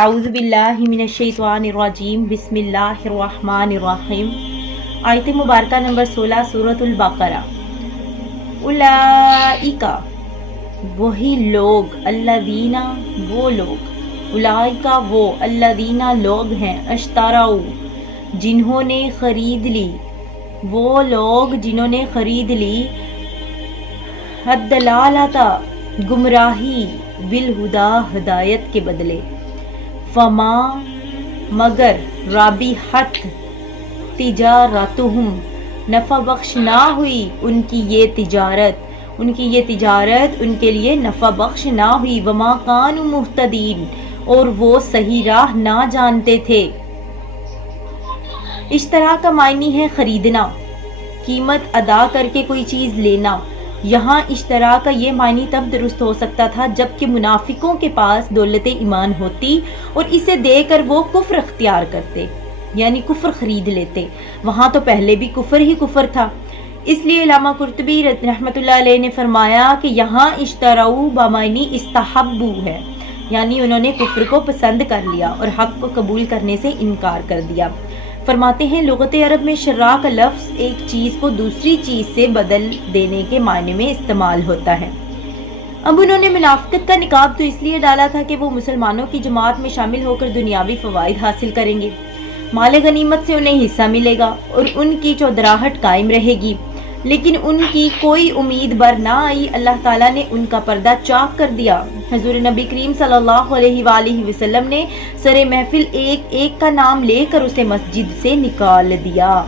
اعوذ باللہ من الشیطان الرجیم بسم اللہ الرحمن الرحیم۔ آیت مبارکہ نمبر 16 سورۃ البقرہ۔ اولئک وہی لوگ، الذین وہ لوگ، اولئک وہ الذین لوگ ہیں، اشتروا جنہوں نے خرید لی، وہ لوگ جنہوں نے خرید لی، الضلالۃ گمراہی، بالہدی ہدایت کے بدلے، فما مگر رابحت تجارتہم نفع بخش نہ ہوئی ان کی یہ تجارت، ان کے لیے نفع بخش نہ ہوئی، وما کانوا مہتدین اور وہ صحیح راہ نہ جانتے تھے۔ اشترا کا معنی ہے خریدنا، قیمت ادا کر کے کوئی چیز لینا۔ یہاں اشترا کا یہ معنی تب درست ہو سکتا تھا جب کہ منافقوں کے پاس دولت ایمان ہوتی اور اسے دے کر وہ کفر اختیار کرتے، یعنی کفر خرید لیتے۔ وہاں تو پہلے بھی کفر ہی کفر تھا، اس لیے علامہ قرطبی رحمۃ اللہ علیہ نے فرمایا کہ یہاں اشتراؤ بمعنی استحبو ہے، یعنی انہوں نے کفر کو پسند کر لیا اور حق کو قبول کرنے سے انکار کر دیا۔ فرماتے ہیں لغت عرب میں شرا کا لفظ ایک چیز کو دوسری چیز سے بدل دینے کے معنی میں استعمال ہوتا ہے۔ اب انہوں نے منافقت کا نقاب تو اس لیے ڈالا تھا کہ وہ مسلمانوں کی جماعت میں شامل ہو کر دنیاوی فوائد حاصل کریں گے، مال غنیمت سے انہیں حصہ ملے گا اور ان کی چودراہٹ قائم رہے گی، لیکن ان کی کوئی امید بر نہ آئی۔ اللہ تعالیٰ نے ان کا پردہ چاک کر دیا۔ حضور نبی کریم صلی اللہ علیہ وآلہ وسلم نے سر محفل ایک ایک کا نام لے کر اسے مسجد سے نکال دیا۔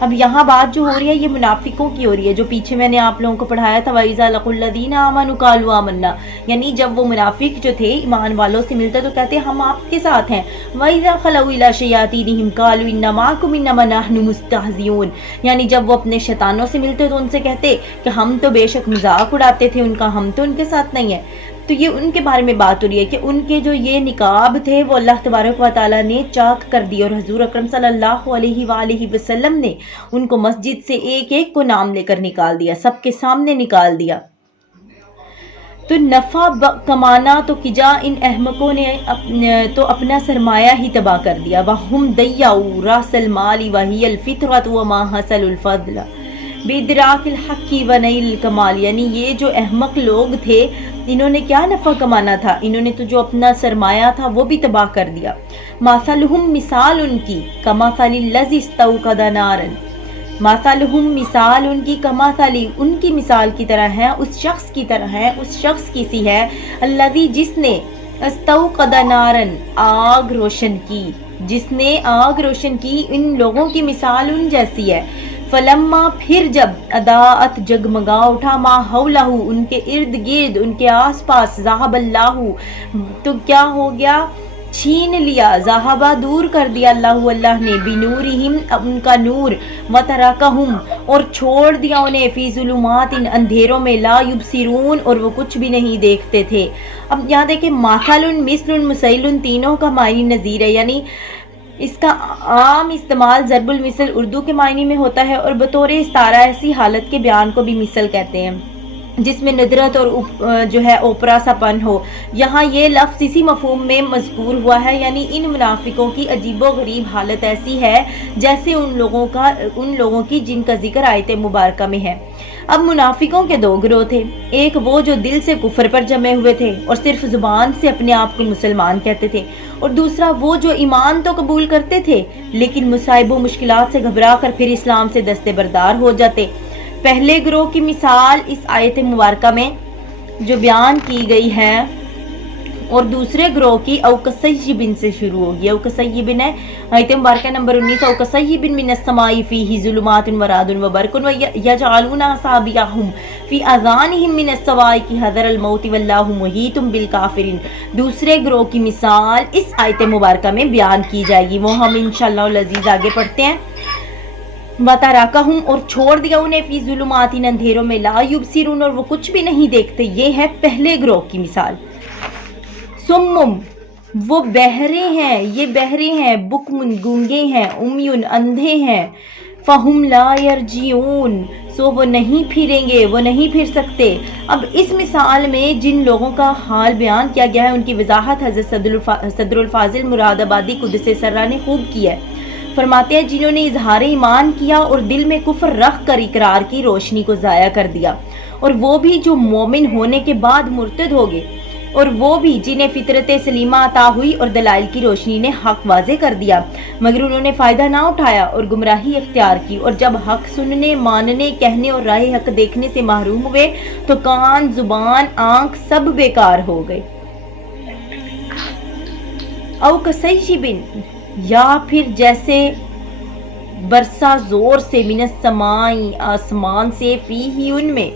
اب یہاں بات جو ہو رہی ہے یہ منافقوں کی ہو رہی ہے، جو پیچھے میں نے آپ لوگوں کو پڑھایا تھا وَإِذَا لَقُوا الَّذِينَ آمَنُوا قَالُوا آمَنَّا، یعنی جب وہ منافق جو تھے ایمان والوں سے ملتے تو کہتے ہم آپ کے ساتھ ہیں۔ وَإِذَا خَلَوْا إِلَىٰ شَيَاطِينِهِمْ قَالُوا إِنَّا مَعَكُمْ إِنَّمَا نَحْنُ مُسْتَهْزِئُونَ، یعنی جب وہ اپنے شیطانوں سے ملتے تو ان سے کہتے کہ ہم تو بے شک مذاق اڑاتے تھے ان کا، ہم تو ان کے ساتھ نہیں ہیں۔ تو یہ ان کے بارے میں بات ہو رہی ہے کہ ان کے جو یہ نقاب تھے وہ اللہ تبارک و تعالیٰ نے چاک کر دیے، اور حضور اکرم صلی اللہ علیہ وآلہ وسلم نے ان کو مسجد سے ایک ایک کو نام لے کر نکال دیا، سب کے سامنے نکال دیا۔ تو نفع کمانا تو کجا ان احمقوں نے تو اپنا سرمایہ ہی تباہ کر دیا۔ وَهُمْ ضَيَّعُوا رَأْسَ الْمَالِ وَهِيَ الْفِطْرَةُ وَمَا حَصَلُ الْفَضْلَ بِإِدْرَاكِ الْحَقِّ وَنَيْلِ الْكَمَالِ، یعنی یہ جو احمق لوگ تھے انہوں نے کیا نفع کمانا تھا، انہوں نے تو جو اپنا سرمایہ تھا وہ بھی تباہ کر دیا۔ مَثَلُهُمْ مثال ان کی كَمَثَلِ الَّذِي اسْتَوْقَدَ نَارًا، مثلہم مثال ان کی کمثل ان کی مثال کی طرح ہے، اس شخص کی طرح ہے، اس شخص کی سی ہے، الذی جس نے استوقد نارن آگ روشن کی، جس نے آگ روشن کی، ان لوگوں کی مثال ان جیسی ہے۔ فلما پھر جب اضاءت جگمگا اٹھا، ما حولہ ان کے ارد گرد ان کے آس پاس، ذہب اللہ تو کیا ہو گیا، چھین لیا، ذہبہ دور کر دیا اللہ نے، بنورہم ان کا نور، وترکہم اور چھوڑ دیا انہیں، فی ظلمات اندھیروں میں، لا یبصرون اور وہ کچھ بھی نہیں دیکھتے تھے۔ اب یہاں دیکھیں مثل مثل مثیل تینوں کا معنی نظیر ہے، یعنی اس کا عام استعمال ضرب المثل اردو کے معنی میں ہوتا ہے، اور بطور استعارہ ایسی حالت کے بیان کو بھی مثل کہتے ہیں جس میں ندرت اور جو ہے اوپرا سا پن ہو۔ یہاں یہ لفظ اسی مفہوم میں مذکور ہوا ہے، یعنی ان منافقوں کی عجیب و غریب حالت ایسی ہے جیسے ان لوگوں کی جن کا ذکر آیت مبارکہ میں ہے۔ اب منافقوں کے دو گروہ تھے، ایک وہ جو دل سے کفر پر جمے ہوئے تھے اور صرف زبان سے اپنے آپ کو مسلمان کہتے تھے، اور دوسرا وہ جو ایمان تو قبول کرتے تھے لیکن مصائب و مشکلات سے گھبرا کر پھر اسلام سے دستے بردار ہو جاتے۔ پہلے گروہ کی مثال اس آیت مبارکہ میں جو بیان کی گئی ہے، اور دوسرے گروہ کی اوکسیب سے شروع ہوگی۔ اوکسیب ہے آیت مبارکہ نمبر 19، اوکسیب من السماء فیہ ظلمات ورعد وبرق یجعلون اصابعهم فی اذانہم من الصواعق حذر الموت واللہ محیط بالکافرین۔ دوسرے گروہ کی مثال اس آیت مبارکہ میں بیان کی جائے گی، وہ ہم انشاءاللہ العزیز آگے پڑھتے ہیں۔ وَتَرَكَهُمْ اور چھوڑ دیا انہیں، فی ظلمات اندھیروں میں، لا یبصرون اور وہ کچھ بھی نہیں دیکھتے۔ یہ ہے پہلے گروہ کی مثال۔ سمم وہ بہرے ہیں، یہ بہرے ہیں، بکمن گونگے ہیں، امیون اندھے ہیں، فہم لا یرجعون، سو وہ نہیں پھریں گے، وہ نہیں پھر سکتے۔ اب اس مثال میں جن لوگوں کا حال بیان کیا گیا ہے ان کی وضاحت حضرت صدر الفاضل مراد آبادی قدس سرہ نے خوب کی ہے۔ فرماتے ہیں جنہوں نے اظہار ایمان کیا اور دل میں کفر رکھ کر اقرار کی روشنی کو ضائع کر دیا، اور وہ بھی جو مومن ہونے کے بعد مرتد ہو گئے، اور وہ بھی جنہیں فطرت سلیمہ عطا ہوئی اور دلائل کی روشنی نے حق واضح کر دیا، مگر انہوں نے فائدہ نہ اٹھایا اور گمراہی اختیار کی، اور جب حق سننے، ماننے، کہنے اور راہ حق دیکھنے سے محروم ہوئے تو کان، زبان، آنکھ سب بیکار ہو گئے۔ او کصیب، یا پھر جیسے برسا زور سے، من السماء، آسمان سے، فیہ، ان میں،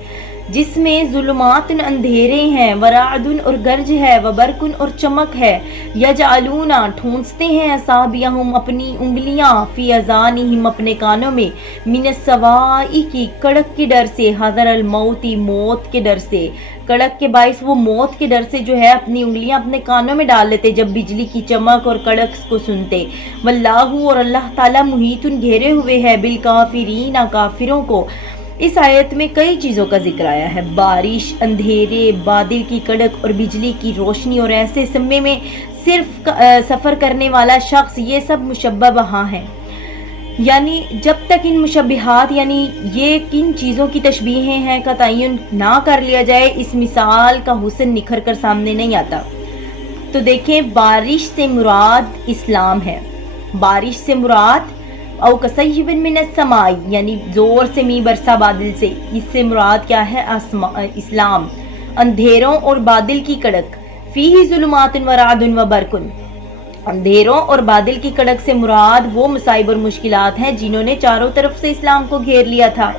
جس میں ظلمات، اندھیرے ہیں، ورعد، اور گرج ہے، وبرق، اور چمک ہے، یجعلون، ٹھونستے ہیں، اصابعہم، اپنی انگلیاں، فی اذانہم، اپنے کانوں میں، من الصواع، کی کڑک کے ڈر سے، حذر الموت، موت کے ڈر سے، کڑک کے باعث وہ موت کے ڈر سے جو ہے اپنی انگلیاں اپنے کانوں میں ڈال لیتے جب بجلی کی چمک اور کڑک کو سنتے۔ واللہ، اور اللہ تعالیٰ، محیط، گھیرے ہوئے ہے، بالکافرین، کافروں کو۔ اس آیت میں کئی چیزوں کا ذکر آیا ہے، بارش، اندھیرے، بادل کی کڑک اور بجلی کی روشنی، اور ایسے سمے میں صرف سفر کرنے والا شخص، یہ سب مشبہ وہاں ہیں۔ یعنی جب تک ان مشبہات یعنی یہ کن چیزوں کی تشبیہیں ہیں کا تعین نہ کر لیا جائے، اس مثال کا حسن نکھر کر سامنے نہیں آتا۔ تو دیکھیں، بارش سے مراد اسلام ہے، بارش سے مراد او کصیب من السماء، یعنی زور سے می برسا بادل سے، اس سے مراد کیا ہے؟ اسلام۔ اندھیروں اور بادل کی کڑک، فیہ ظلمات ورعد وبرق، اندھیروں اور بادل کی کڑک سے مراد وہ مصائب اور مشکلات ہیں جنہوں نے چاروں طرف سے اسلام کو گھیر لیا تھا۔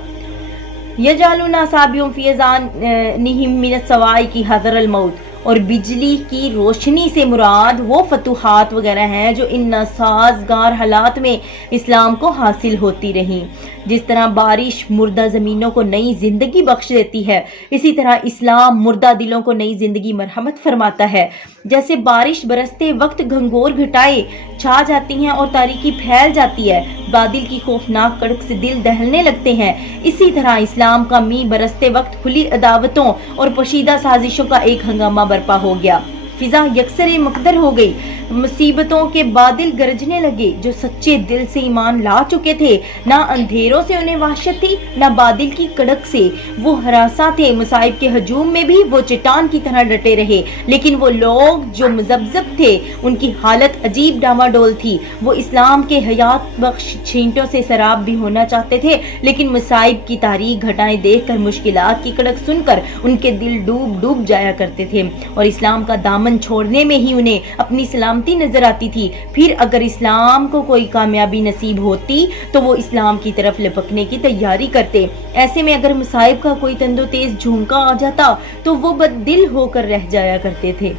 یجعلون اصابعہم فی اذانہم من الصواع کی حذر الموت، اور بجلی کی روشنی سے مراد وہ فتوحات وغیرہ ہیں جو ان ناسازگار حالات میں اسلام کو حاصل ہوتی رہیں۔ جس طرح بارش مردہ زمینوں کو نئی زندگی بخش دیتی ہے، اسی طرح اسلام مردہ دلوں کو نئی زندگی مرحمت فرماتا ہے۔ جیسے بارش برستے وقت گھنگور گھٹائے چھا جاتی ہیں اور تاریکی پھیل جاتی ہے، بادل کی خوفناک کڑک سے دل دہلنے لگتے ہیں، اسی طرح اسلام کا می برستے وقت کھلی عداوتوں اور پوشیدہ سازشوں کا ایک ہنگامہ برپا ہو گیا، فضا یکسر مقدر ہو گئی، مصیبتوں کے بادل گرجنے لگے۔ جو سچے دل سے ایمان لا چکے تھے، نہ اندھیروں سے انہیں وحشت تھی نہ بادل کی کڑک سے، وہ ہراساں تھے، مصائب کے ہجوم میں بھی وہ چٹان کی طرح ڈٹے رہے۔ لیکن وہ لوگ جو مذبذب تھے، ان کی حالت عجیب ڈاماڈول تھی، وہ اسلام کے حیات بخش چھینٹوں سے سراب بھی ہونا چاہتے تھے، لیکن مصائب کی تاریک گھٹائیں دیکھ کر، مشکلات کی کڑک سن کر ان کے دل ڈوب ڈوب جایا کرتے تھے، اور اسلام کا دامن چھوڑنے میں ہی انہیں اپنی سلامتی نظر آتی تھی۔ پھر اگر اسلام کو کوئی کامیابی نصیب ہوتی تو وہ اسلام کی طرف لپکنے کی تیاری کرتے۔ ایسے میں اگر مصائب کا کوئی تند و تیز جھونکا آ جاتا تو وہ بد دل ہو کر رہ جایا کرتے تھے۔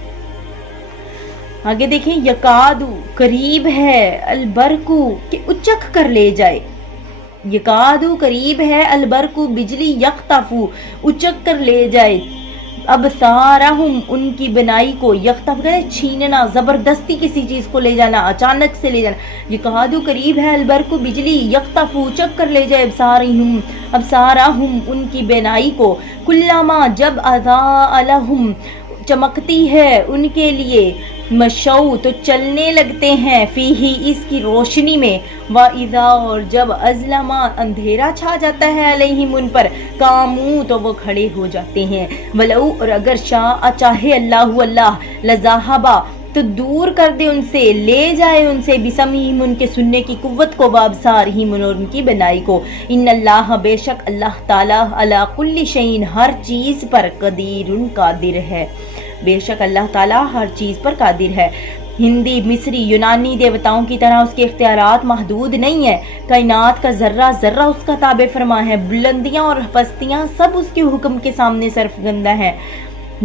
آگے دیکھیں، یکادو، قریب ہے، البرقو، کہ اچک کر لے جائے، یکادو قریب ہے، البرقو، بجلی، یخطفو، اچک کر لے جائے، ابصارہم، ان کی بنائی کو، یخطف ہے چھیننا، زبردستی کسی چیز کو لے جانا، اچانک سے لے جانا، یکادو قریب ہے، البرقو، بجلی، یخطف، اچک کر لے جائے، ابصارہم، ان کی بنائی کو، کلما، جب اضاء لہم، چمکتی ہے ان کے لیے، مشو، تو چلنے لگتے ہیں، فیہی، اس کی روشنی میں، وَإِذَا، اور جب اظلم، اندھیرا چھا جاتا ہے، علیہم، ان پر، قاموا، تو وہ کھڑے ہو جاتے ہیں، وَلَوْ، اور اگر شاء، چاہے اللہ، لَذَهَبَ، تو دور کر دے ان سے، لے جائے ان سے، بِسَمْعِهِمْ، ان کے سننے کی قوت کو، وَأَبْصَارِهِمْ، اور ان کی بنائی کو، ان اللہ، بے شک اللہ تعالیٰ، علی کل شیء، ہر چیز پر، قدیر، قادر ہے، بے شک اللہ تعالیٰ ہر چیز پر قادر ہے۔ ہندی، مصری، یونانی دیوتاؤں کی طرح اس کے اختیارات محدود نہیں ہیں، کائنات کا ذرہ ذرہ اس کا تابع فرما ہے، بلندیاں اور پستیاں سب اس کے حکم کے سامنے سرفگندہ ہیں۔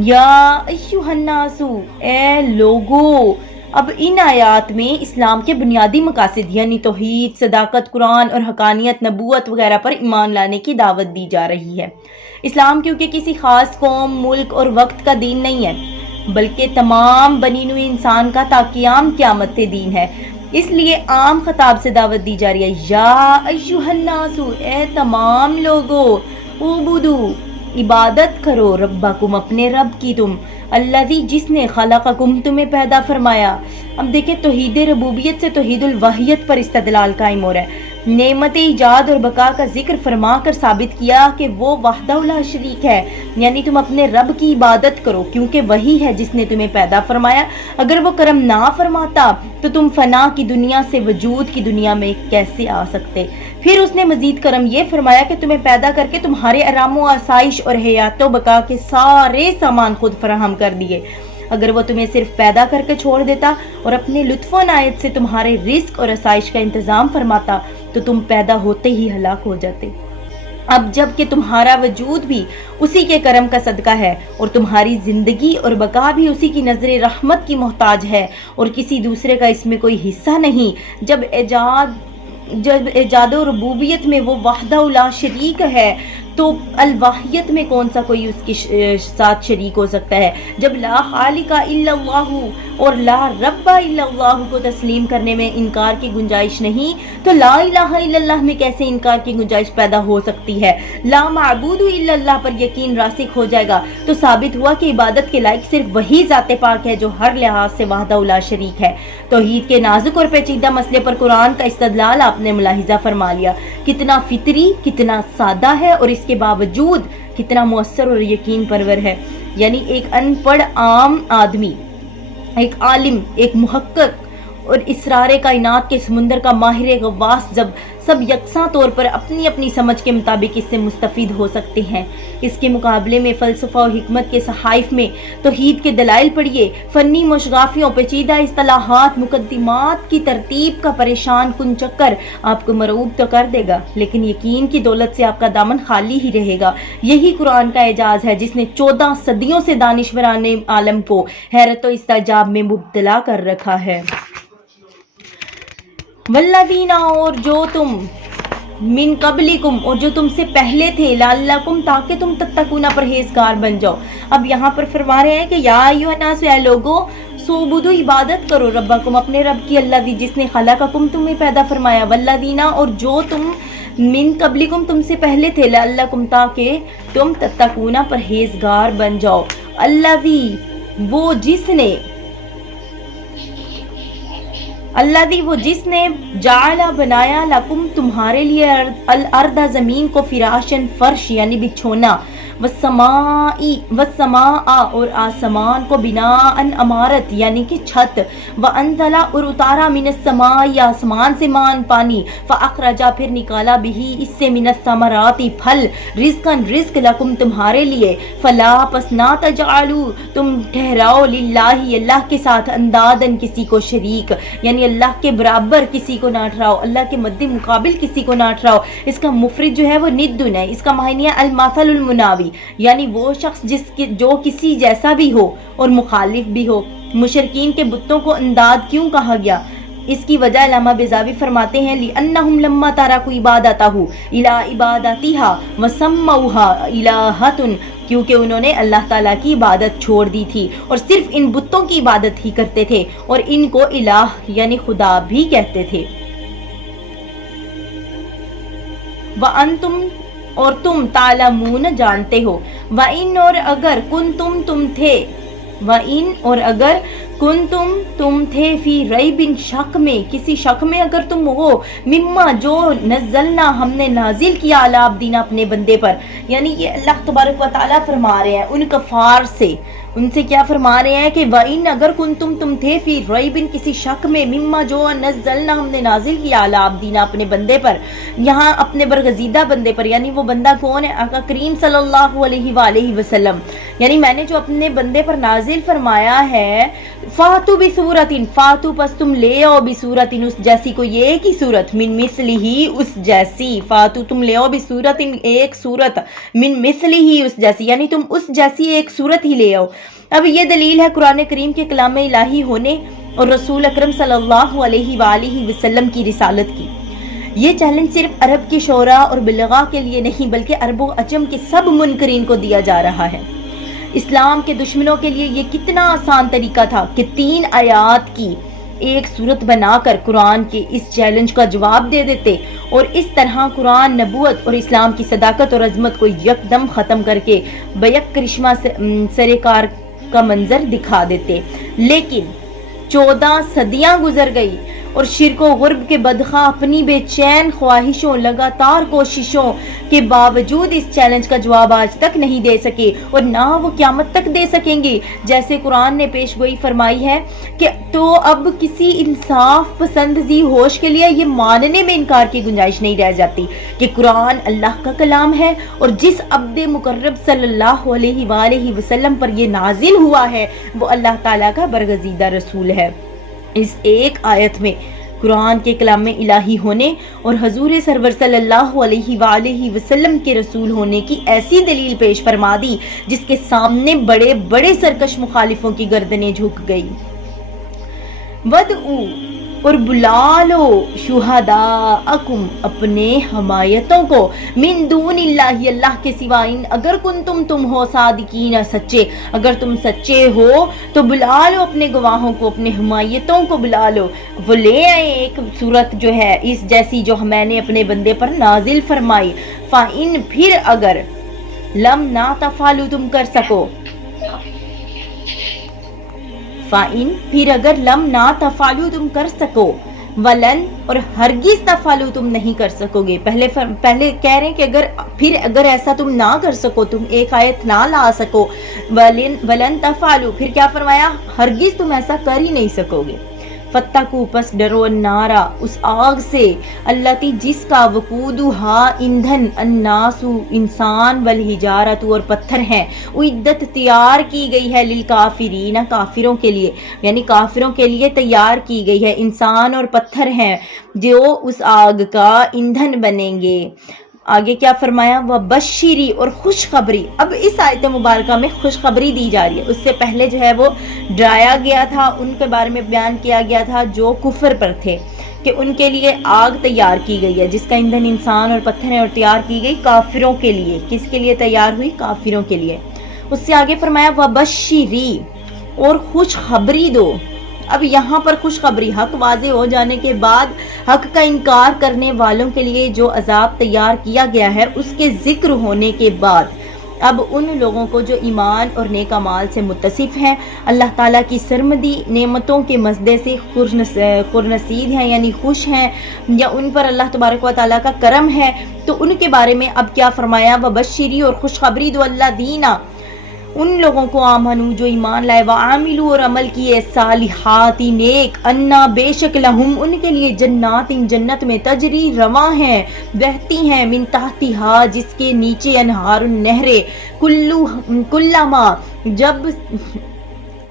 یا ایھا الناس، اے لوگو، اب ان آیات میں اسلام کے بنیادی مقاصد یعنی توحید، صداقت، قرآن اور حقانیت، نبوت وغیرہ پر ایمان لانے کی دعوت دی جا رہی ہے۔ اسلام کیونکہ کسی خاص قوم، ملک اور وقت کا دین نہیں ہے، بلکہ تمام بنی نوع انسان کا تا قیام قیامت دین ہے۔ اس لیے عام خطاب سے دعوت دی جا رہی ہے، یا ایھا الناس، اے تمام لوگو، اعبدو، عبادت کرو، ربکم، اپنے رب کی، تم الذی، جس نے خلقکم، تمہیں پیدا فرمایا۔ اب دیکھیں توحید ربوبیت سے توحید الوحیت پر استدلال قائم ہو رہا ہے، نعمت ایجاد اور بقا کا ذکر فرما کر ثابت کیا کہ وہ وحدہ لا شریک ہے، یعنی تم اپنے رب کی عبادت کرو کیونکہ وہی ہے جس نے تمہیں پیدا فرمایا۔ اگر وہ کرم نہ فرماتا تو تم فنا کی دنیا سے وجود کی دنیا میں کیسے آ سکتے؟ پھر اس نے مزید کرم یہ فرمایا کہ تمہیں پیدا کر کے تمہارے آرام و آسائش اور حیات و بقا کے سارے سامان خود فراہم کر دیے۔ اگر وہ تمہیں صرف پیدا کر کے چھوڑ دیتا اور اپنے لطف و عنایت سے تمہارے رزق اور آسائش کا انتظام فرماتا تو تم پیدا ہوتے ہی ہلاک ہو جاتے۔ اب جب کہ تمہارا وجود بھی اسی کے کرم کا صدقہ ہے اور تمہاری زندگی اور بقا بھی اسی کی نظر رحمت کی محتاج ہے اور کسی دوسرے کا اس میں کوئی حصہ نہیں، جب ایجاد و ربوبیت میں وہ وحدہ لا شریک ہے تو الواحیت میں کون سا کوئی اس کے ساتھ شریک ہو سکتا ہے؟ جب لا خالق الا اللہ اور لا رب الا اللہ کو تسلیم کرنے میں انکار کی گنجائش نہیں تو لا الہ الا اللہ میں کیسے انکار کی گنجائش پیدا ہو سکتی ہے؟ لا معبود الا اللہ پر یقین راسخ ہو جائے گا تو ثابت ہوا کہ عبادت کے لائق صرف وہی ذات پاک ہے جو ہر لحاظ سے وحدہ لا شریک ہے۔ توحید کے نازک اور پیچیدہ مسئلے پر قرآن کا استدلال آپ نے ملاحظہ فرما لیا، کتنا فطری، کتنا سادہ ہے اور اس کے باوجود کتنا مؤثر اور یقین پرور ہے۔ یعنی ایک ان پڑھ عام آدمی، ایک عالم، ایک محقق اور اسرار کائنات کے سمندر کا ماہر غواص جب سب یکساں طور پر اپنی اپنی سمجھ کے مطابق اس سے مستفید ہو سکتے ہیں، اس کے مقابلے میں فلسفہ و حکمت کے صحائف میں توحید کے دلائل پڑھیے، فنی مشغافیوں، پیچیدہ اصطلاحات، مقدمات کی ترتیب کا پریشان کن چکر آپ کو مرعوب تو کر دے گا، لیکن یقین کی دولت سے آپ کا دامن خالی ہی رہے گا۔ یہی قرآن کا اعجاز ہے جس نے 14 صدیوں سے دانشوران عالم کو حیرت و استعجاب میں مبتلا کر رکھا ہے۔ والذین، اور جو تم، من قبلکم، اور جو تم سے پہلے تھے، لعلکم، تاکہ تم تتقون، پرہیزگار بن جاؤ۔ اب یہاں پر فرما رہے ہیں کہ یا ایھا الناس، اے لوگو، سوبدو، عبادت کرو، ربکم، اپنے رب کی، اللہ جس نے خلقکم، تمہیں پیدا فرمایا، والذین، اور جو تم، من قبلکم، تم سے پہلے تھے، لعلکم، تاکہ تم تتقون، پرہیزگار بن جاؤ۔ الذی، وہ جس نے، الذی، وہ جس نے، جعل، بنایا، لکم، تمہارے لیے، الارض، زمین کو، فراشن، فرش یعنی بچھونا، والسماء، اور آسمان کو، بناء، عمارت یعنی کہ چھت، وانزل، اور اتارا، من السماء، آسمان سے، مان، پانی، فاخرجا، پھر نکالا، بھی، اس سے، من الثمرات، پھل، رزقاً، رزق، لکم، تمہارے لیے، فلا، پس نہ تجعلوا، تم ٹھہراؤ، للہ، اللہ کے ساتھ، اندادن، کسی کو شریک، یعنی اللہ کے برابر کسی کو نہ ٹھہراؤ، اللہ کے مد مقابل کسی کو نہ ٹھہراؤ۔ اس کا مفرد جو ہے وہ ندن ہے، اس کا معنی ہے المثل المناوی، یعنی وہ شخص جو کسی جیسا بھی ہو اور مخالف بھی ہو۔ مشرکین کے بتوں کو انداد کیوں کہا گیا؟ اس کی وجہ علامہ بیضاوی فرماتے ہیں لِأَنَّهُمْ لَمَّا تَرَكُوا عِبَادَتَهُ إِلَىٰ عِبَادَتِهَا وَسَمَّوْهَا إِلَٰهَةٌ، کیونکہ انہوں نے اللہ تعالیٰ کی عبادت چھوڑ دی تھی اور صرف ان بتوں کی عبادت ہی کرتے تھے اور ان کو الہ یعنی خدا بھی کہتے تھے۔ وَأَنْتُمْ، اور تم، تعلمون، جانتے ہو، وَإِنْ، اور اگر، كُنْتُمْ، تم تھے، وَإِنْ، اور اگر، كُنْتُمْ، تم تھے، فی ریب، شک میں، کسی شک میں اگر تم ہو، مما، جو، نزلنا، ہم نے نازل کیا، علی عبدنا، اپنے بندے پر، یعنی یہ اللہ تبارک و تعالیٰ فرما رہے ہیں ان کفار سے، ان سے کیا فرما رہے ہیں کہ وَإِنْ، اگر كُنْتُمْ، تم تھے، فی ریب، کسی شک میں، مما، جو، نزلنا، ہم نے نازل کیا، علی عبدنا، اپنے بندے پر، یہاں اپنے برگزیدہ بندے پر، یعنی وہ بندہ کون ہے؟ آقا کریم صلی اللہ علیہ وآلہ وسلم، یعنی میں نے جو اپنے بندے پر نازل فرمایا ہے، فاتو بصورتن، فاتو، پس تم لے آؤ، بصورتن، اس جیسی، کوئی ایک ہی صورت، من مثلہ، اس جیسی، فاتو، تم لے آؤ، بصورتن، ایک صورت، من مثلہ، اس جیسی، یعنی تم اس جیسی ایک صورت ہی لے آؤ۔ اب یہ دلیل ہے قرآن کریم کے کلام الہی ہونے اور رسول اکرم صلی اللہ علیہ وآلہ وسلم کی رسالت کی۔ یہ چیلنج صرف عرب کی شعراء اور بلغاء کے لیے نہیں بلکہ عرب و عجم کے سب منکرین کو دیا جا رہا ہے۔ اسلام کے دشمنوں کے لیے یہ کتنا آسان طریقہ تھا کہ 3 آیات کی ایک صورت بنا کر قرآن کے اس چیلنج کا جواب دے دیتے اور اس طرح قرآن نبوت اور اسلام کی صداقت اور عظمت کو یکدم ختم کر کے بیک کرشمہ سرکار کا منظر دکھا دیتے۔ لیکن 14 صدیاں گزر گئی اور شرک و غرب کے بدخواہ اپنی بے چین خواہشوں، لگاتار کوششوں کے باوجود اس چیلنج کا جواب آج تک نہیں دے سکے اور نہ وہ قیامت تک دے سکیں گے۔ جیسے قرآن نے پیش گوئی فرمائی ہے کہ تو اب کسی انصاف پسند ذی ہوش کے لیے یہ ماننے میں انکار کی گنجائش نہیں رہ جاتی کہ قرآن اللہ کا کلام ہے اور جس عبد مقرب صلی اللہ علیہ وآلہ وسلم پر یہ نازل ہوا ہے وہ اللہ تعالیٰ کا برگزیدہ رسول ہے۔ اس ایک آیت میں قرآن کے کلام الہی ہونے اور حضور سرور صلی اللہ علیہ وآلہ وسلم کے رسول ہونے کی ایسی دلیل پیش فرما دی جس کے سامنے بڑے بڑے سرکش مخالفوں کی گردنیں جھک گئی۔ وَدْعُوا اور بلا لو شہداءکم اپنے حمایتوں کو من دون اللہ اللہ کے سوا اگر تم ہو صادقین سچے، اگر تم سچے ہو تو بلا لو اپنے گواہوں کو، اپنے حمایتوں کو بلا لو۔ وہ لے آئے ایک صورت جو ہے اس جیسی جو میں نے اپنے بندے پر نازل فرمائی۔ فَإِن پھر اگر لم نہ تفعلوا تم کر سکو، فَإِن پھر اگر لم نہ تفعلوا تم کر سکو، ولن اور ہرگز تفعلوا تم نہیں کر سکو گے۔ پہلے کہہ رہے ہیں کہ اگر ایسا تم نہ کر سکو، تم ایک آیت نہ لا سکو، ولن تفعلوا پھر کیا فرمایا؟ ہرگز تم ایسا کر ہی نہیں سکو گے۔ فتقوا پس ڈرو النارا اس آگ سے، التی جس کا وقودھا ایندھن، الناس انسان، والحجارۃ اور پتھر ہیں، اعدت تیار کی گئی ہے، للکافرین کافروں کے لیے، یعنی کافروں کے لیے تیار کی گئی ہے۔ انسان اور پتھر ہیں جو اس آگ کا ایندھن بنیں گے۔ آگے کیا فرمایا؟ وَبَشِّرِ اور خوشخبری۔ اب اس آیت مبارکہ میں خوشخبری دی جا رہی ہے۔ اس سے پہلے جو ہے وہ ڈرایا گیا تھا، ان کے بارے میں بیان کیا گیا تھا جو کفر پر تھے کہ ان کے لیے آگ تیار کی گئی ہے جس کا ایندھن انسان اور پتھر ہے، اور تیار کی گئی کافروں کے لیے۔ کس کے لیے تیار ہوئی؟ کافروں کے لیے۔ اس سے آگے فرمایا وَبَشِّرِ اور خوشخبری دو۔ اب یہاں پر خوشخبری، حق واضح ہو جانے کے بعد حق کا انکار کرنے والوں کے لیے جو عذاب تیار کیا گیا ہے اس کے ذکر ہونے کے بعد اب ان لوگوں کو جو ایمان اور نیک اعمال سے متصف ہیں، اللہ تعالیٰ کی سرمدی نعمتوں کے مزدے سے خورنصیب ہیں، یعنی خوش ہیں، یا ان پر اللہ تبارک و تعالیٰ کا کرم ہے، تو ان کے بارے میں اب کیا فرمایا؟ وبشری اور خوشخبری دو اللہ دینا ان لوگوں کو، آمنو جو ایمان لائے، وعاملوا اور عمل کیے، صالحات نیک، انا بے شک لہم ان کے لیے، جنات جنت میں، تجری رواں ہیں، بہتی ہیں، من تحتہا جس کے نیچے، انہار نہریں، کلما جب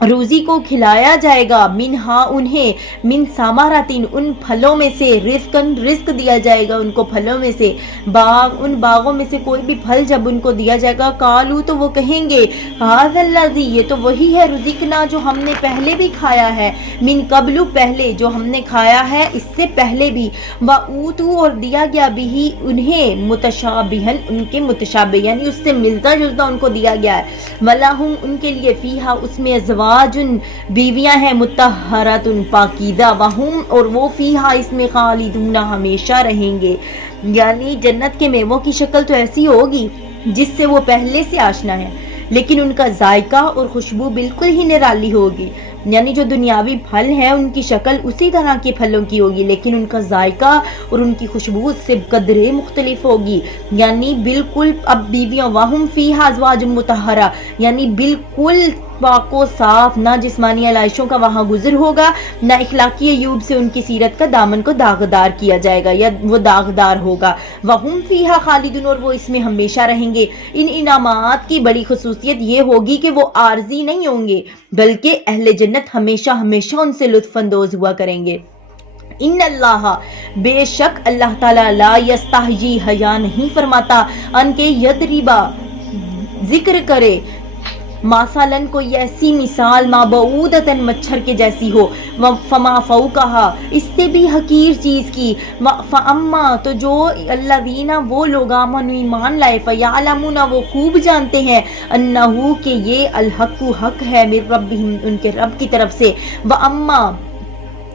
روزی کو کھلایا جائے گا، منہا انہیں، من ثمراتن ان پھلوں میں سے، رزق دیا جائے گا ان کو پھلوں میں سے، ان باغوں میں سے کوئی بھی پھل جب ان کو دیا جائے گا، قالوا تو وہ کہیں گے، ھذا الذی یہ تو وہی ہے، رزقنا جو ہم نے پہلے بھی کھایا ہے، من قبل پہلے جو ہم نے کھایا ہے اس سے پہلے بھی، واوتوا اور دیا گیا بھی انہیں، متشابہن ان کے متشابہ یعنی اس سے ملتا جلتا ان کو دیا گیا ہے، ولہم ان کے لیے، فیہا اس میں، ازواج بیویاں ہیں، مطہرات پاکیزہ، وہم اور وہ، فیہا اس میں، خالدون ہمیشہ رہیں گے۔ یعنی جنت کے میووں کی شکل تو ایسی ہوگی جس سے وہ پہلے سے آشنا ہے، لیکن ان کا ذائقہ اور خوشبو بالکل ہی نرالی ہوگی۔ یعنی جو دنیاوی پھل ہیں ان کی شکل اسی طرح کے پھلوں کی ہوگی، لیکن ان کا ذائقہ اور ان کی خوشبو سے قدرے مختلف ہوگی۔ یعنی بالکل اب بیویاں، وہم فیہا ازواج مطہرہ یعنی بالکل پاک و صاف، نہ جسمانی علائشوں کا وہاں گزر ہوگا، نہ اخلاقی عیوب سے ان کی سیرت کا دامن کو داغدار کیا جائے گا یا وہ داغدار ہوگا۔ وہم فیہا خالدون اور وہ اس میں ہمیشہ رہیں گے۔ ان انعامات کی بڑی خصوصیت یہ ہوگی کہ وہ عارضی نہیں ہوں گے بلکہ اہل جنت ہمیشہ ہمیشہ ان سے لطف اندوز ہوا کریں گے۔ ان اللہ بے شک اللہ تعالیٰ، لا یستحیی حیا نہیں فرماتا، ان کے یضربا ذکر کرے، مثلاً کوئی ایسی مثال، ما بعودتاً مچھر کے جیسی ہو، فما فوقہا اس سے بھی حقیر چیز کی، فاما تو جو الذین وہ لوگ، آمنوا ایمان لائے، فیعلمون وہ خوب جانتے ہیں، انہو کہ یہ الحق حق ہے، من ربہم ان کے رب کی طرف سے، واما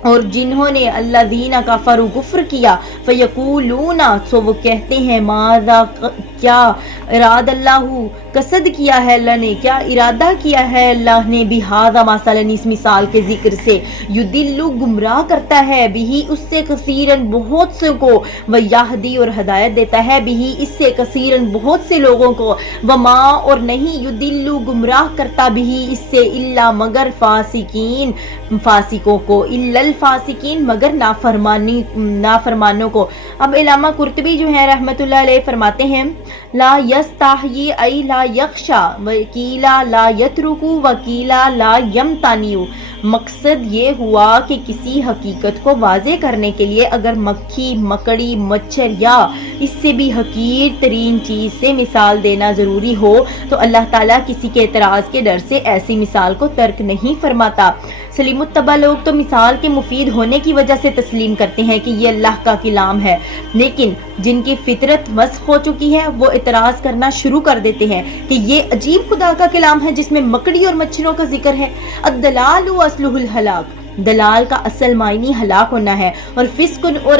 اور جنہوں نے الذین کفروا کفر کیا فیقولون تو وہ کہتے ہیں ماذا کیا اراد اللہ قصد کیا ہے اللہ نے کیا ارادہ کیا ہے اللہ نے بہذا مثلا اس مثال کے ذکر سے یدل گمراہ کرتا ہے بھی اس سے کثیرن بہت سے کو ویہدی اور ہدایت دیتا ہے بھی اس سے کثیرن بہت سے لوگوں کو وما اور نہیں یدل گمراہ کرتا بھی اس سے الا مگر فاسقین فاسقوں کو الا الفاسقین مگر نافرمانوں کو۔ اب علامہ قرطبی جو ہے رحمت اللہ علیہ فرماتے ہیں لا یستحیی ای لا یخشا وکیلا لا یترکو وکیلا لا یمتنیو، مقصد یہ ہوا کہ کسی حقیقت کو واضح کرنے کے لیے اگر مکھی مکڑی مچھر یا اس سے بھی حقیر ترین چیز سے مثال دینا ضروری ہو تو اللہ تعالیٰ کسی کے اعتراض کے ڈر سے ایسی مثال کو ترک نہیں فرماتا۔ سلیم الطبع لوگ تو مثال کے مفید ہونے کی وجہ سے تسلیم کرتے ہیں کہ یہ اللہ کا کلام ہے، لیکن جن کی فطرت مسخ ہو چکی ہے وہ اعتراض کرنا شروع کر دیتے ہیں کہ یہ عجیب خدا کا کلام ہے جس میں مکڑی اور مچھروں کا ذکر ہے۔ الدلال اصلہ الہلاک، دلال کا اصل معنی ہلاک ہونا ہے، اور فسق اور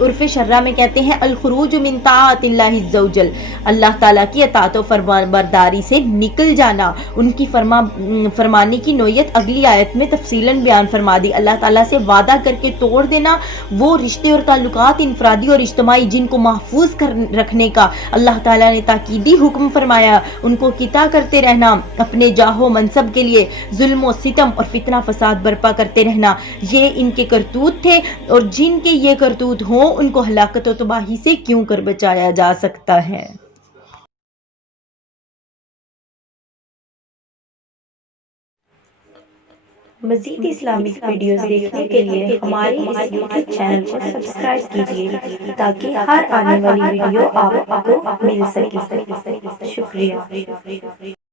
عرف شرع میں کہتے ہیں الخروج من طاعت اللہ عز وجل، اللہ تعالیٰ کی اطاعت و فرمانبرداری سے نکل جانا۔ ان کی فرمانے کی نوعیت اگلی آیت میں تفصیلاً بیان فرما دی۔ اللہ تعالیٰ سے وعدہ کر کے توڑ دینا، وہ رشتے اور تعلقات انفرادی اور اجتماعی جن کو محفوظ رکھنے کا اللہ تعالیٰ نے تاکیدی حکم فرمایا، ان کو قطع کرتے رہنا، اپنے جاہ و منصب کے لیے ظلم و ستم اور فتنہ فساد برپا کرتے رہنا، یہ ان کے کرتوت تھے، اور جن کے یہ کرتوت ہوں ان کو ہلاکت و تباہی سے کیوں کر بچایا جا سکتا ہے۔ مزید اسلامک ویڈیوز دیکھنے کے لیے ہمارے اس یوٹیوب چینل کو سبسکرائب کیجیے تاکہ ہر آنے والی ویڈیو آپ کو مل سکے۔ شکریہ۔